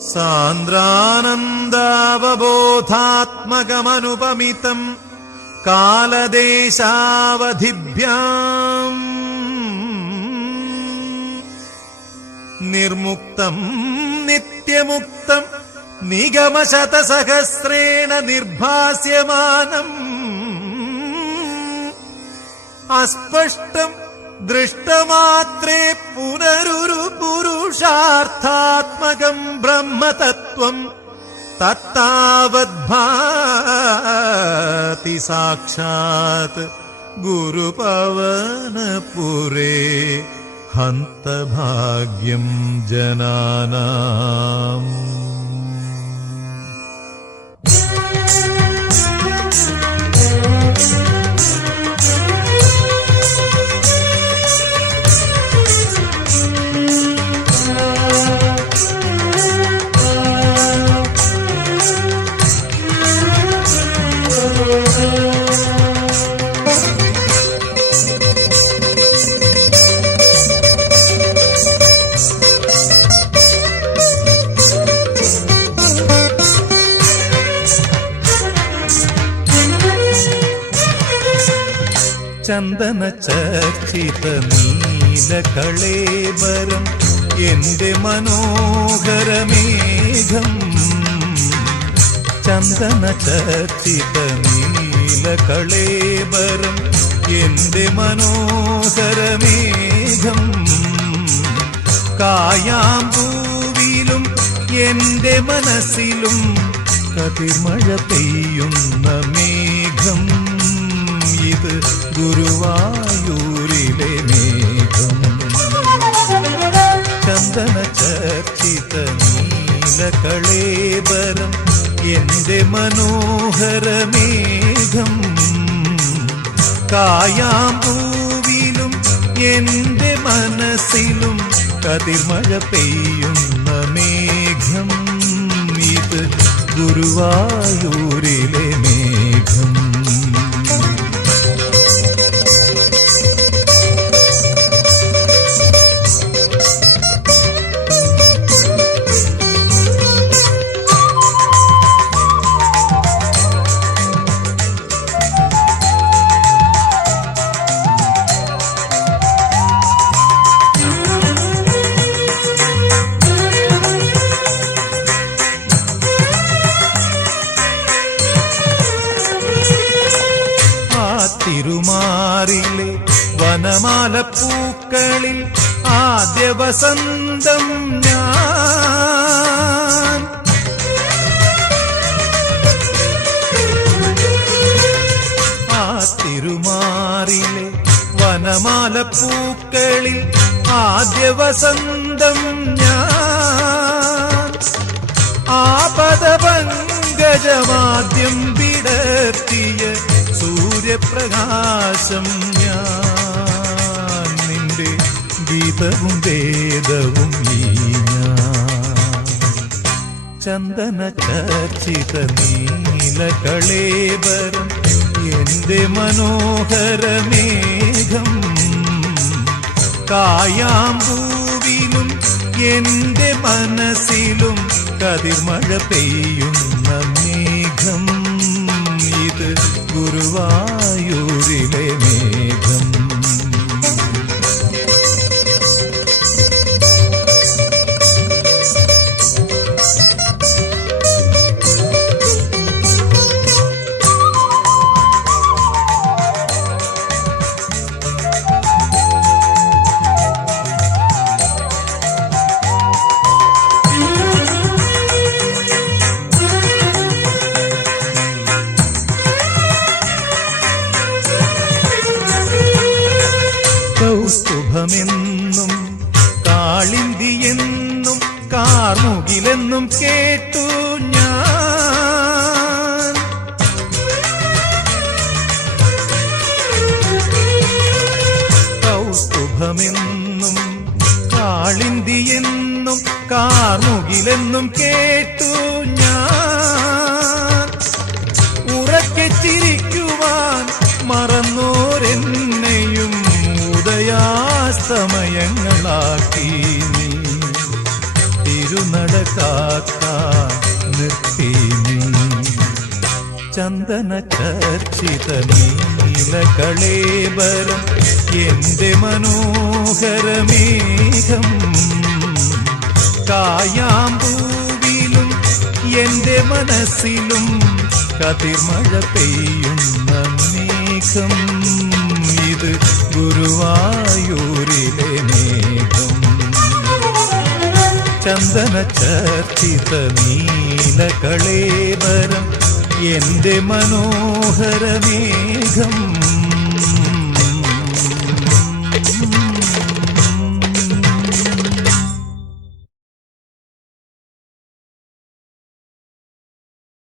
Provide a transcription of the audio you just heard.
സാന്ദ്രാനന്ദാവബോധാത്മകമനുപമിതം കാലദേശാവധിഭ്യാം. നിർമുക്തം നിത്യമുക്തം നിഗമശതസഹസ്രേണ നിർഭാസ്യമാനം. അസ്പഷ്ടം दृष्टमात्रे पुनरुरुपुरुषार्थात्मकम् ब्रह्मतत्त्वम् तत्तावद्भाति साक्षात् गुरुपवनपुरे हन्तभाग्यम् जनानाम्। ചന്ദന ചർച്ചിത നീലകളേബരം എന്റെ മനോഹരമേഘം ചന്ദന ചർച്ചിത നീലകളേബരം എന്റെ മനോഹരമേഘം കായാമ്പൂവിലും എന്റെ മനസ്സിലും കതിർമഴ പെയ്യുന്ന മേഘം. എന്റെ മനോഹരമേഘം കായാമ്പൂവിലും എന്റെ മനസ്സിലും കതിർമഴ പെയ്യുന്ന മേഘം. ഇത് ഗുരുവായൂരിലെ വനമാല പൂക്കളിൽ ആദ്യ വസന്തം ഞാൻ. ആ തിരുമാറിലെ വനമാലപ്പൂക്കളിൽ ആദ്യ വസന്തം ഞാൻ. ആപദപങ്കജമാദ്യം വിടർത്തിയ സൂര്യപ്രകാശം ഞാൻ. ഗീതവും വേദവും ഈ ചന്ദന ചർച്ചിത നീലകളേബരം എന്റെ മനോഹര മേഘം കായാമ്പൂവിലും എന്റെ മനസ്സിലും കതിർമഴ പെയ്യുന്ന മേഘം. ഇത് ഗുരുവായൂരിലെ കാർമുകിലെന്നും കേട്ടു ഞാൻ. കൗസ്തുഭമെന്നും കാളിന്തിയെന്നും കാർമുകിലെന്നും കേട്ടു ഞാൻ. ഉറക്കെ ചിരിക്കുവാൻ മറന്നോരെന്നെയും ഉദയാസ്തമയങ്ങളാക്കി നീ. തിരുനട കാക്കാൻ നീ ചന്ദന ചർച്ചിത നീലകളേബരം എന്റെ മനോഹരമേഘം കായാമ്പൂവിലും എന്റെ മനസ്സിലും കതിർമഴ പെയ്യുന്ന മേഘം. ഇത് ഗുരുവായൂരിലെ മേഘം ചന്ദന ചർച്ചിത നീലകളേവരം എന്റെ മനോഹരമേഘം